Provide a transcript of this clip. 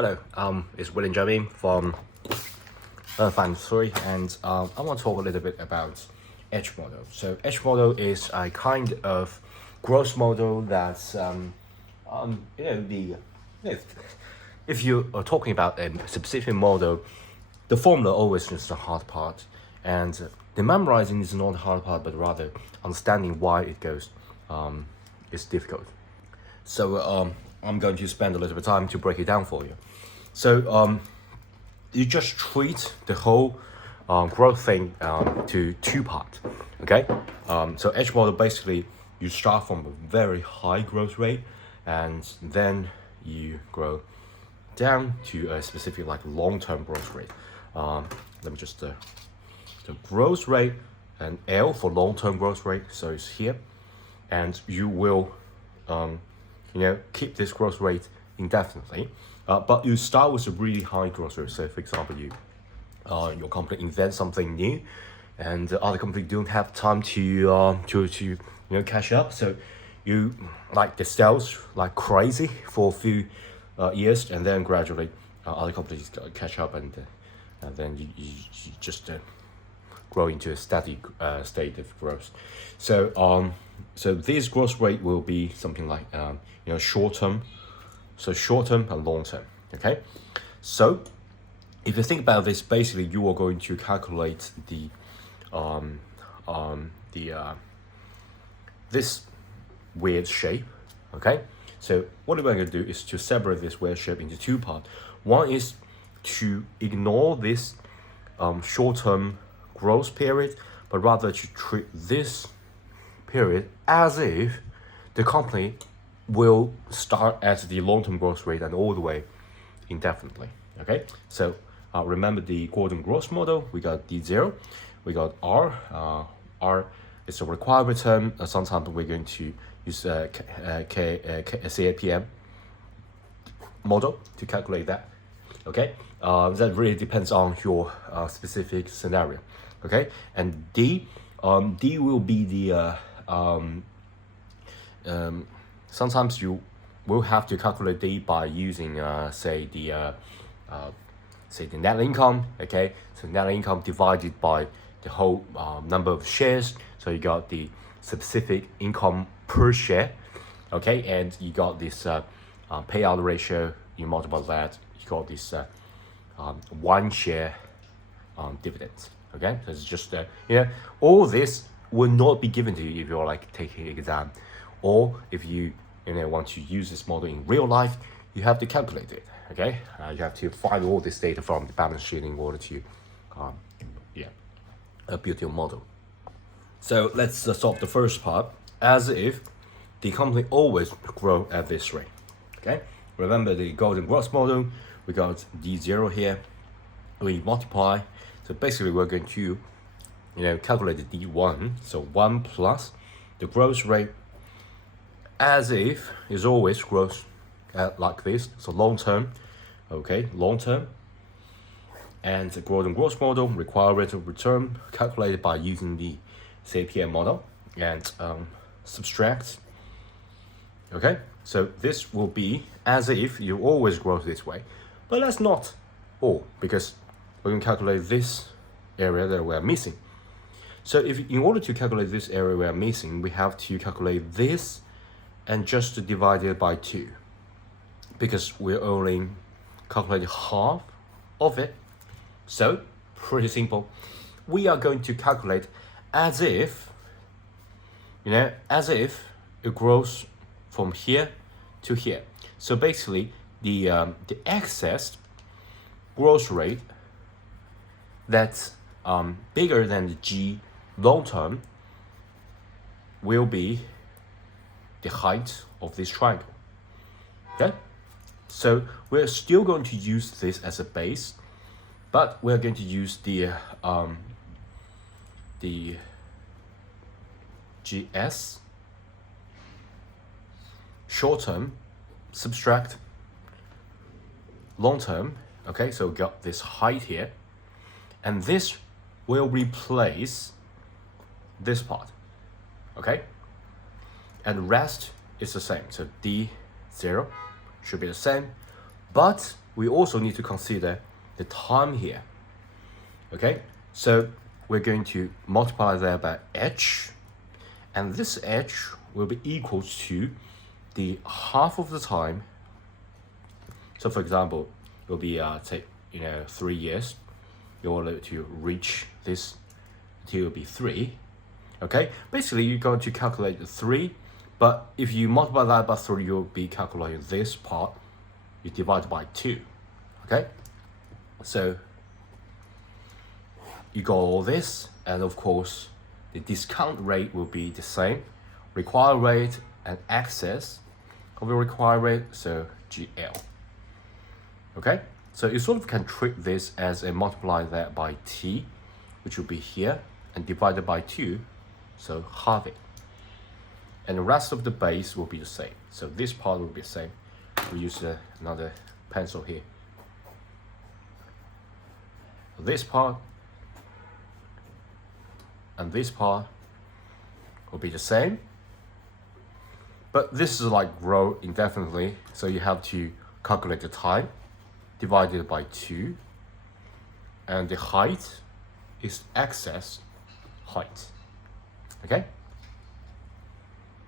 Hello, it's William Jamin from Finance 3, and I want to talk a little bit about edge model. So edge model is a kind of growth model that's if, if you are talking about a specific model, the formula always is the hard part, and the memorizing is not the hard part, but rather understanding why it goes is difficult. So I'm going to spend a little bit of time to break it down for you. So you just treat the whole growth thing to two parts, okay? So edge model, basically you start from a very high growth rate and then you grow down to a specific like long-term growth rate. Let me just the growth rate and L for long-term growth rate, so it's here, and you will keep this growth rate indefinitely, but you start with a really high growth rate. So for example, your company invents something new and the other company don't have time to catch up, so you like the sales like crazy for a few years, and then gradually other companies catch up, and then you just grow into a steady state of growth. So this growth rate will be something like short term, and long term. Okay, so if you think about this, basically you are going to calculate this weird shape. Okay, so what we're going to do is to separate this weird shape into two parts. One is to ignore this short-term growth period, but rather to treat this period as if the company will start at the long-term growth rate and all the way indefinitely. Okay, so remember the Gordon growth model. We got D0, we got R. R is a requirement term. Sometimes we're going to use CAPM model to calculate that. Okay, that really depends on your specific scenario. Okay, and D will be the sometimes you will have to calculate D by using say the net income. Okay, so net income divided by the whole number of shares. So you got the specific income per share. Okay, and you got this payout ratio. You multiply that, you got this one share dividends. Okay, so it's just all this will not be given to you if you're like taking an exam, or if you want to use this model in real life, you have to calculate it. Okay, you have to find all this data from the balance sheet in order to build your model. So let's solve the first part as if the company always grow at this rate. Okay, remember the golden growth model. We got D0 here. We multiply. So basically we're going to calculate the D1. So 1 plus the growth rate as if is always growth like this. So long term. Okay, long term. And the golden growth model, required rate of return, calculated by using the CAPM model, and subtract. Okay, so this will be as if you always grow this way, but that's not all, because we're going to calculate this area that we're missing. So in order to calculate this area we're missing, we have to calculate this and just divide it by 2, because we're only calculating half of it. So pretty simple. We are going to calculate as if it grows from here to here. So basically the excess growth rate that's bigger than the G long term will be the height of this triangle. Okay, so we're still going to use this as a base, but we're going to use the GS short term, subtract long term. Okay, so we got this height here, and this will replace this part. Okay, and rest is the same. So D0 should be the same, but we also need to consider the time here. Okay, so we're going to multiply that by h, and this h will be equal to the half of the time. So for example, it will be say 3 years in order to reach this, it will be 3. Okay, basically you're going to calculate the 3, but if you multiply that by 3, you'll be calculating this part, you divide by 2. Okay, so you got all this, and of course the discount rate will be the same, required rate and excess of the required rate, so GL. Okay, so you sort of can treat this as a multiply that by t, which will be here, and divided by 2, so halve it. And the rest of the base will be the same. So this part will be the same. We use another pencil here. This part and this part will be the same. But this is like grow indefinitely, so you have to calculate the time divided by 2, and the height is excess height. Okay?